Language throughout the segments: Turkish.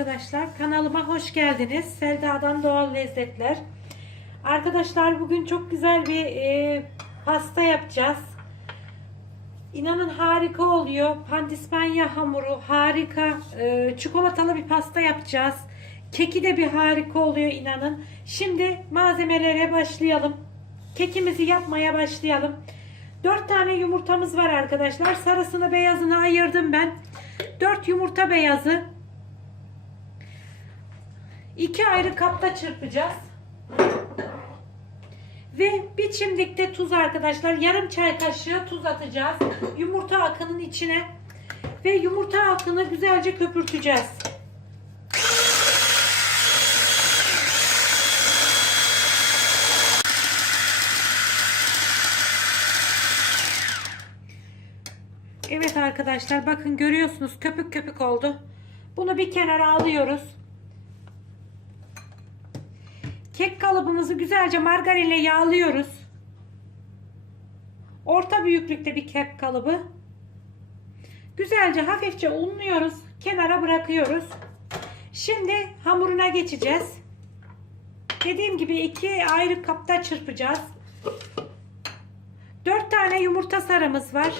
arkadaşlar. Kanalıma hoş geldiniz. Selda'dan Doğal Lezzetler. Arkadaşlar bugün çok güzel bir e, pasta yapacağız. İnanın harika oluyor. Pandispanya hamuru harika. E, çikolatalı bir pasta yapacağız. Keki de bir harika oluyor inanın. Şimdi malzemelere başlayalım. Kekimizi yapmaya başlayalım. 4 tane yumurtamız var arkadaşlar. Sarısını beyazını ayırdım ben. 4 yumurta beyazı. 2 ayrı kapta çırpacağız. Ve bir çimdikte tuz arkadaşlar. Yarım çay kaşığı tuz atacağız. Yumurta akının içine. Ve yumurta akını güzelce köpürteceğiz. Evet arkadaşlar bakın görüyorsunuz köpük köpük oldu. Bunu bir kenara alıyoruz. Kek kalıbımızı güzelce margarinle yağlıyoruz. Orta büyüklükte bir kek kalıbı. Güzelce hafifçe unluyoruz. Kenara bırakıyoruz. Şimdi hamuruna geçeceğiz. Dediğim gibi iki ayrı kapta çırpacağız. 4 tane yumurta sarımız var.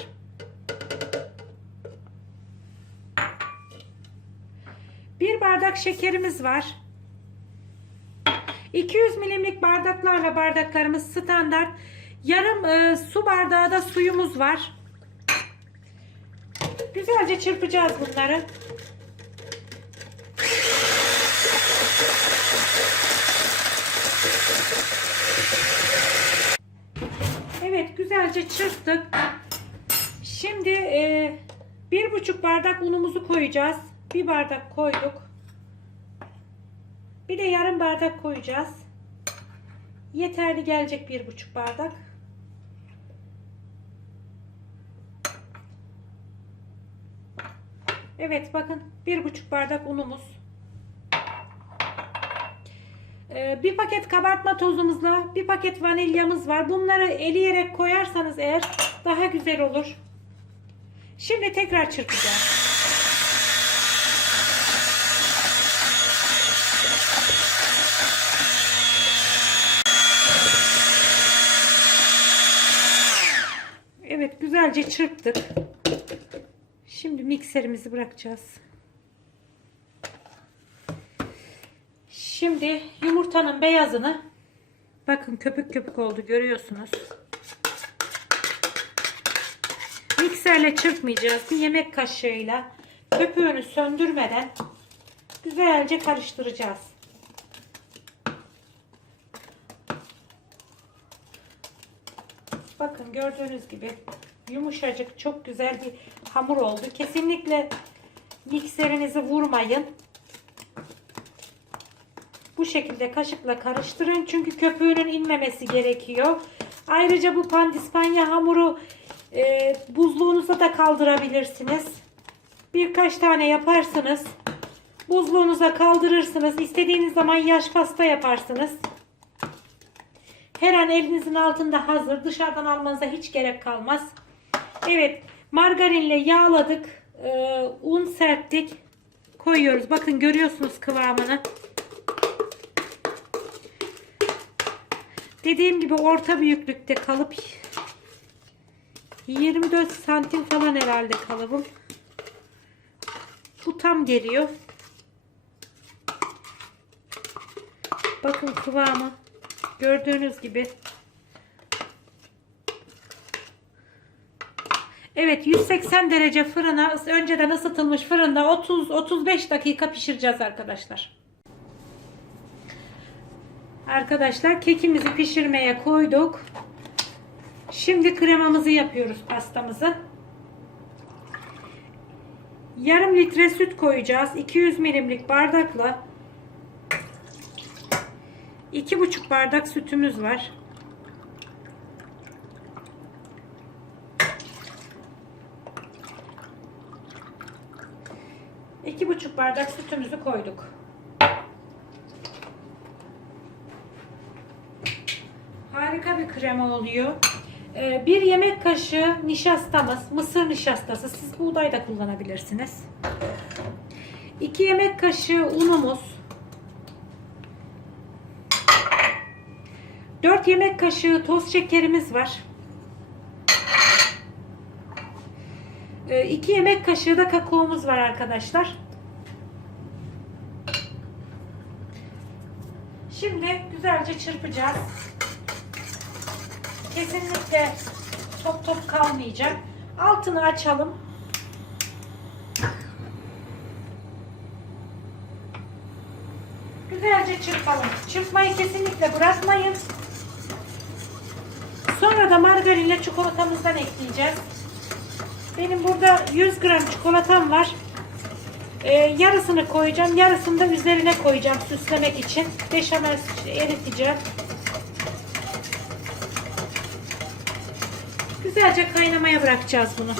Bir bardak şekerimiz var. 200 milimlik bardaklarla bardaklarımız standart. Yarım e, su bardağı da suyumuz var. Güzelce çırpacağız bunları. Evet güzelce çırptık. Şimdi e, bir buçuk bardak unumuzu koyacağız. Bir bardak koyduk. Bir de yarım bardak koyacağız. Yeterli gelecek bir buçuk bardak. Evet bakın bir buçuk bardak unumuz. Ee, bir paket kabartma tozumuzla bir paket vanilyamız var. Bunları eleyerek koyarsanız eğer daha güzel olur. Şimdi tekrar çırpacağız. Evet güzelce çırptık. Şimdi mikserimizi bırakacağız. Şimdi yumurtanın beyazını bakın köpük köpük oldu görüyorsunuz. Mikserle çırpmayacağız. Bir yemek kaşığıyla köpüğünü söndürmeden güzelce karıştıracağız. Bakın gördüğünüz gibi yumuşacık çok güzel bir hamur oldu. Kesinlikle mikserinizi vurmayın. Bu şekilde kaşıkla karıştırın. Çünkü köpüğünün inmemesi gerekiyor. Ayrıca bu pandispanya hamuru e, buzluğunuza da kaldırabilirsiniz. Birkaç tane yaparsınız. Buzluğunuza kaldırırsınız. İstediğiniz zaman yaş pasta yaparsınız. Her an elinizin altında hazır. Dışarıdan almanıza hiç gerek kalmaz. Evet. Margarinle yağladık. Ee, un serptik. Koyuyoruz. Bakın görüyorsunuz kıvamını. Dediğim gibi orta büyüklükte kalıp 24 santim falan herhalde kalıbım. Bu tam geliyor. Bakın kıvamı. Gördüğünüz gibi. Evet 180 derece fırına önceden ısıtılmış fırında 30-35 dakika pişireceğiz arkadaşlar. Arkadaşlar kekimizi pişirmeye koyduk. Şimdi kremamızı yapıyoruz pastamızı. Yarım litre süt koyacağız. 200 milimlik bardakla 2,5 bardak sütümüz var. İki buçuk bardak sütümüzü koyduk. Harika bir krema oluyor. Ee, bir yemek kaşığı nişastamız, mısır nişastası. Siz buğday da kullanabilirsiniz. 2 yemek kaşığı unumuz. 4 yemek kaşığı toz şekerimiz var. 2 yemek kaşığı da kakaomuz var arkadaşlar. Şimdi güzelce çırpacağız. Kesinlikle top top kalmayacak. Altını açalım. Güzelce çırpalım. Çırpmayı kesinlikle bırakmayın. Sonra da margarinle çikolatamızdan ekleyeceğiz. Benim burada 100 gram çikolatam var. Ee, yarısını koyacağım. Yarısını da üzerine koyacağım süslemek için. Beşamel eriteceğim. Güzelce kaynamaya bırakacağız bunu.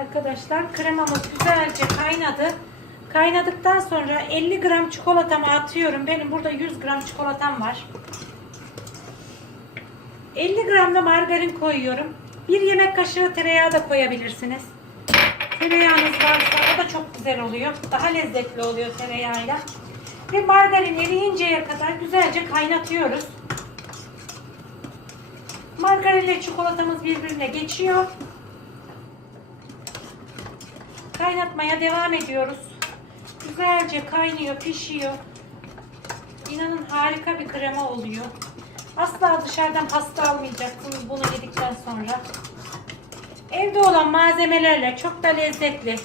Arkadaşlar kremamız güzelce kaynadı. Kaynadıktan sonra 50 gram çikolatamı atıyorum. Benim burada 100 gram çikolatam var. 50 gram da margarin koyuyorum. Bir yemek kaşığı tereyağı da koyabilirsiniz. Tereyağınız varsa o da çok güzel oluyor. Daha lezzetli oluyor tereyağıyla. Ve margarin eriyinceye kadar güzelce kaynatıyoruz. Margarinle çikolatamız birbirine geçiyor. Kaynatmaya devam ediyoruz. Güzelce kaynıyor, pişiyor. İnanın harika bir krema oluyor. Asla dışarıdan hasta almayacaksınız bunu yedikten sonra. Evde olan malzemelerle çok da lezzetli.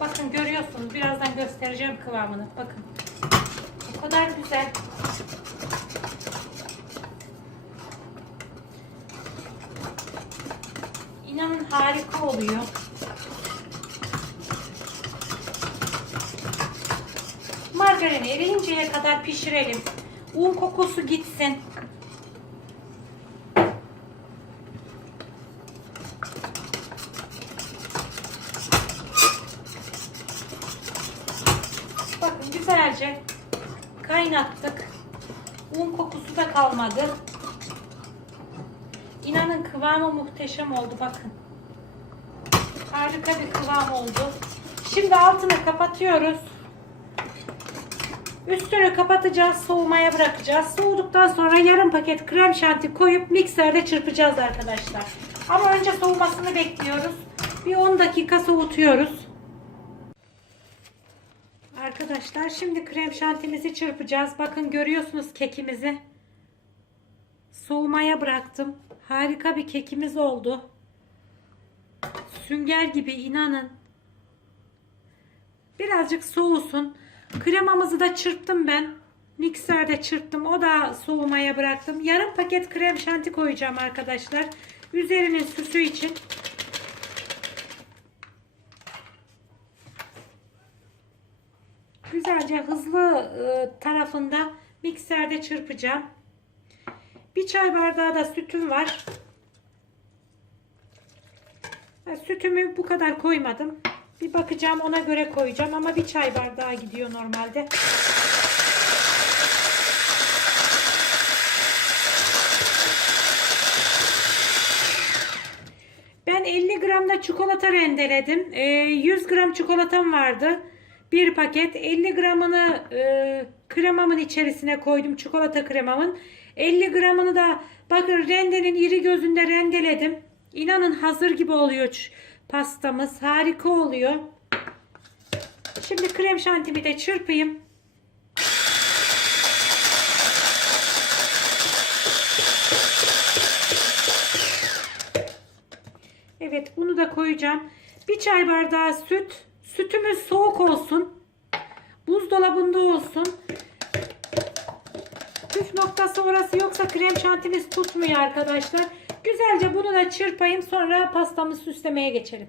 Bakın görüyorsunuz. Birazdan göstereceğim kıvamını. Bakın. O kadar güzel. İnanın harika oluyor. Margarini eriyinceye kadar pişirelim. Un kokusu gitsin. Bakın güzelce kaynattık. Un kokusu da kalmadı. İnanın kıvamı muhteşem oldu bakın. Harika bir kıvam oldu. Şimdi altını kapatıyoruz. Üstünü kapatacağız, soğumaya bırakacağız. Soğuduktan sonra yarım paket krem şanti koyup mikserde çırpacağız arkadaşlar. Ama önce soğumasını bekliyoruz. Bir 10 dakika soğutuyoruz. Arkadaşlar şimdi krem şantimizi çırpacağız. Bakın görüyorsunuz kekimizi. Soğumaya bıraktım. Harika bir kekimiz oldu. Sünger gibi inanın. Birazcık soğusun. Kremamızı da çırptım ben. Mikserde çırptım. O da soğumaya bıraktım. Yarım paket krem şanti koyacağım arkadaşlar. Üzerinin süsü için. Güzelce hızlı e, tarafında mikserde çırpacağım. Bir çay bardağı da sütüm var. Ben sütümü bu kadar koymadım. Bir bakacağım ona göre koyacağım ama bir çay bardağı gidiyor normalde. Ben 50 gram da çikolata rendeledim. Ee, 100 gram çikolatam vardı. Bir paket 50 gramını e, kremamın içerisine koydum. Çikolata kremamın. 50 gramını da bakın rendenin iri gözünde rendeledim. İnanın hazır gibi oluyor pastamız. Harika oluyor. Şimdi krem şantimi de çırpayım. Evet bunu da koyacağım. Bir çay bardağı süt. Sütümüz soğuk olsun. Buzdolabında olsun. Püf noktası orası yoksa krem şantimiz tutmuyor arkadaşlar. Güzelce bunu da çırpayım sonra pastamı süslemeye geçelim.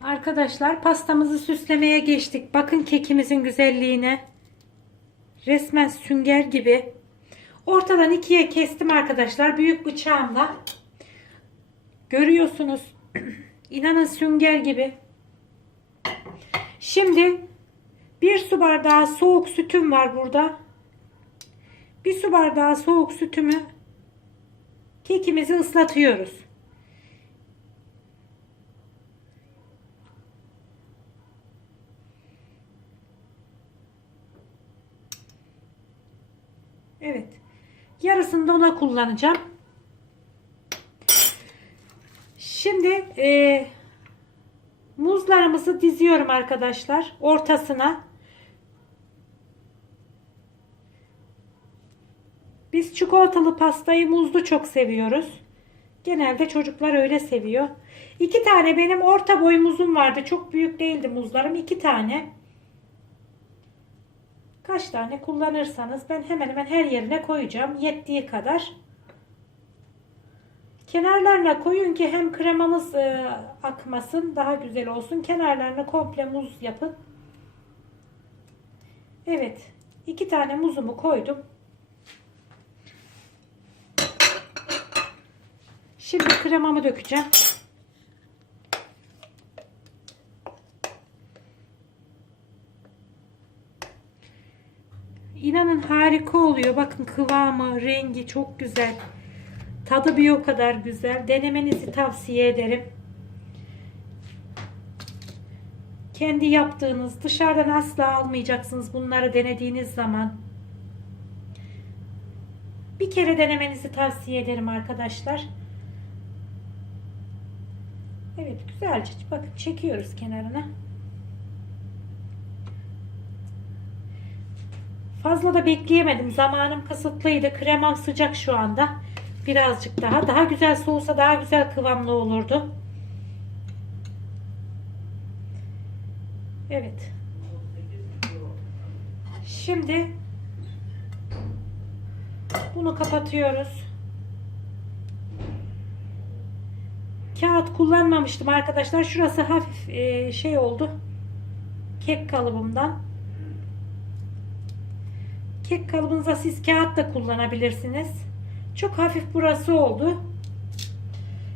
Arkadaşlar pastamızı süslemeye geçtik. Bakın kekimizin güzelliğine. Resmen sünger gibi. Ortadan ikiye kestim arkadaşlar. Büyük bıçağımla. Görüyorsunuz. İnanın sünger gibi. Şimdi bir su bardağı soğuk sütüm var burada. Bir su bardağı soğuk sütümü kekimizi ıslatıyoruz. Evet. Yarısını da ona kullanacağım. Şimdi e, muzlarımızı diziyorum arkadaşlar. Ortasına. Biz çikolatalı pastayı muzlu çok seviyoruz. Genelde çocuklar öyle seviyor. İki tane benim orta boy muzum vardı. Çok büyük değildi muzlarım. İki tane. Kaç tane kullanırsanız ben hemen hemen her yerine koyacağım. Yettiği kadar. Kenarlarına koyun ki hem kremamız e, akmasın daha güzel olsun. Kenarlarına komple muz yapın. Evet. iki tane muzumu koydum. Şimdi kremamı dökeceğim. İnanın harika oluyor. Bakın kıvamı, rengi çok güzel. Tadı bir o kadar güzel. Denemenizi tavsiye ederim. Kendi yaptığınız, dışarıdan asla almayacaksınız bunları denediğiniz zaman. Bir kere denemenizi tavsiye ederim arkadaşlar. Evet güzelce bakın çekiyoruz kenarına. Fazla da bekleyemedim. Zamanım kısıtlıydı. Kremam sıcak şu anda. Birazcık daha. Daha güzel soğusa daha güzel kıvamlı olurdu. Evet. Şimdi bunu kapatıyoruz. Kağıt kullanmamıştım arkadaşlar. Şurası hafif e, şey oldu. Kek kalıbımdan. Kek kalıbınıza siz kağıt da kullanabilirsiniz. Çok hafif burası oldu.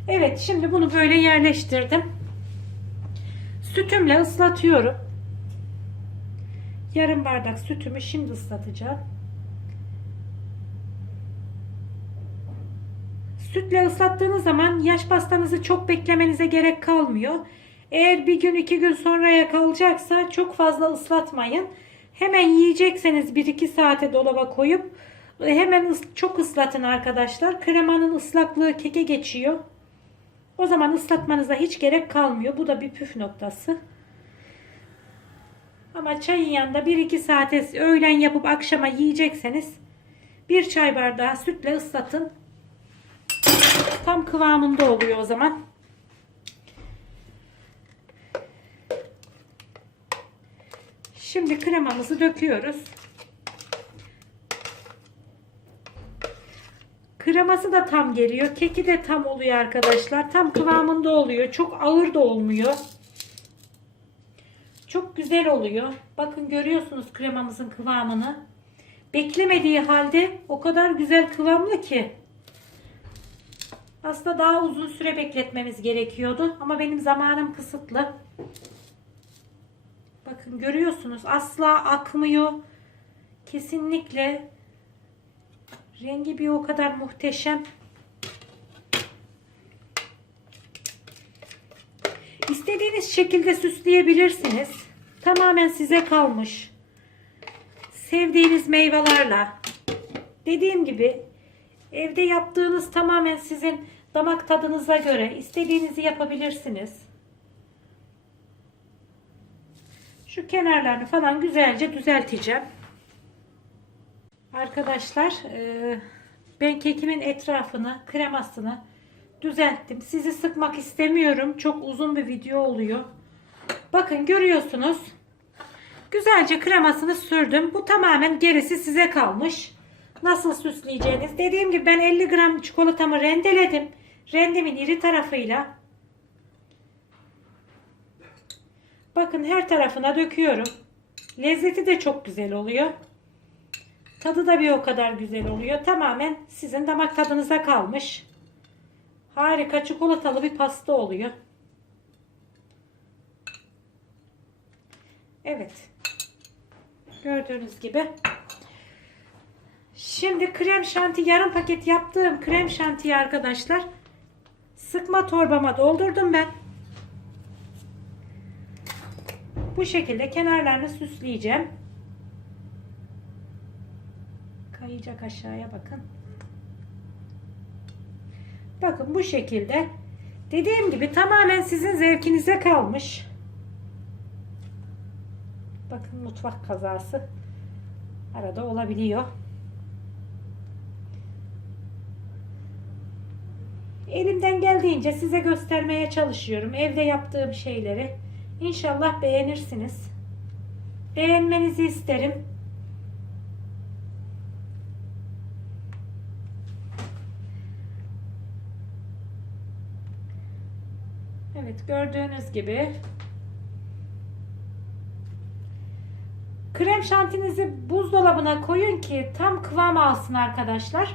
Evet şimdi bunu böyle yerleştirdim. Sütümle ıslatıyorum. Yarım bardak sütümü şimdi ıslatacağım. Sütle ıslattığınız zaman yaş pastanızı çok beklemenize gerek kalmıyor. Eğer bir gün iki gün sonraya kalacaksa çok fazla ıslatmayın. Hemen yiyecekseniz 1-2 saate dolaba koyup hemen çok ıslatın arkadaşlar. Kremanın ıslaklığı keke geçiyor. O zaman ıslatmanıza hiç gerek kalmıyor. Bu da bir püf noktası. Ama çayın yanında 1-2 saate öğlen yapıp akşama yiyecekseniz bir çay bardağı sütle ıslatın. Tam kıvamında oluyor o zaman. Şimdi kremamızı döküyoruz. Kreması da tam geliyor. Keki de tam oluyor arkadaşlar. Tam kıvamında oluyor. Çok ağır da olmuyor. Çok güzel oluyor. Bakın görüyorsunuz kremamızın kıvamını. Beklemediği halde o kadar güzel kıvamlı ki. Aslında daha uzun süre bekletmemiz gerekiyordu. Ama benim zamanım kısıtlı. Bakın görüyorsunuz asla akmıyor. Kesinlikle rengi bir o kadar muhteşem. İstediğiniz şekilde süsleyebilirsiniz. Tamamen size kalmış. Sevdiğiniz meyvelerle. Dediğim gibi evde yaptığınız tamamen sizin damak tadınıza göre istediğinizi yapabilirsiniz. Şu kenarlarını falan güzelce düzelteceğim. Arkadaşlar e, ben kekimin etrafını, kremasını düzelttim. Sizi sıkmak istemiyorum. Çok uzun bir video oluyor. Bakın görüyorsunuz. Güzelce kremasını sürdüm. Bu tamamen gerisi size kalmış. Nasıl süsleyeceğiniz. Dediğim gibi ben 50 gram çikolatamı rendeledim. Rendemin iri tarafıyla Bakın her tarafına döküyorum. Lezzeti de çok güzel oluyor. Tadı da bir o kadar güzel oluyor. Tamamen sizin damak tadınıza kalmış. Harika çikolatalı bir pasta oluyor. Evet. Gördüğünüz gibi. Şimdi krem şanti yarım paket yaptığım krem şantiyi arkadaşlar sıkma torbama doldurdum ben. Bu şekilde kenarlarını süsleyeceğim. Kayacak aşağıya bakın. Bakın bu şekilde. Dediğim gibi tamamen sizin zevkinize kalmış. Bakın mutfak kazası arada olabiliyor. Elimden geldiğince size göstermeye çalışıyorum. Evde yaptığım şeyleri. İnşallah beğenirsiniz. Beğenmenizi isterim. Evet gördüğünüz gibi krem şantinizi buzdolabına koyun ki tam kıvam alsın arkadaşlar.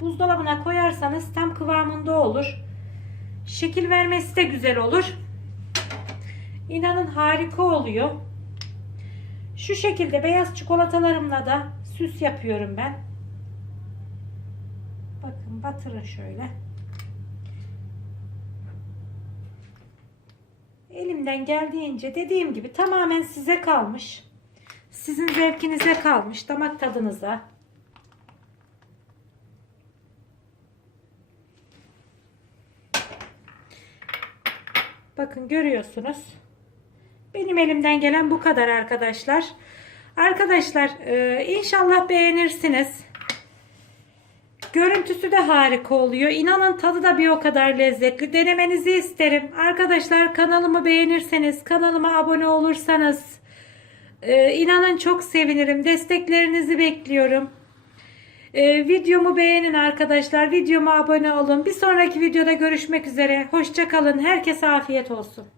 Buzdolabına koyarsanız tam kıvamında olur. Şekil vermesi de güzel olur. İnanın harika oluyor. Şu şekilde beyaz çikolatalarımla da süs yapıyorum ben. Bakın batırın şöyle. Elimden geldiğince dediğim gibi tamamen size kalmış. Sizin zevkinize kalmış, damak tadınıza. Bakın görüyorsunuz. Benim elimden gelen bu kadar arkadaşlar. Arkadaşlar e, inşallah beğenirsiniz. Görüntüsü de harika oluyor. İnanın tadı da bir o kadar lezzetli. Denemenizi isterim. Arkadaşlar kanalımı beğenirseniz, kanalıma abone olursanız e, inanın çok sevinirim. Desteklerinizi bekliyorum. E, videomu beğenin arkadaşlar. Videoma abone olun. Bir sonraki videoda görüşmek üzere. Hoşçakalın. Herkese afiyet olsun.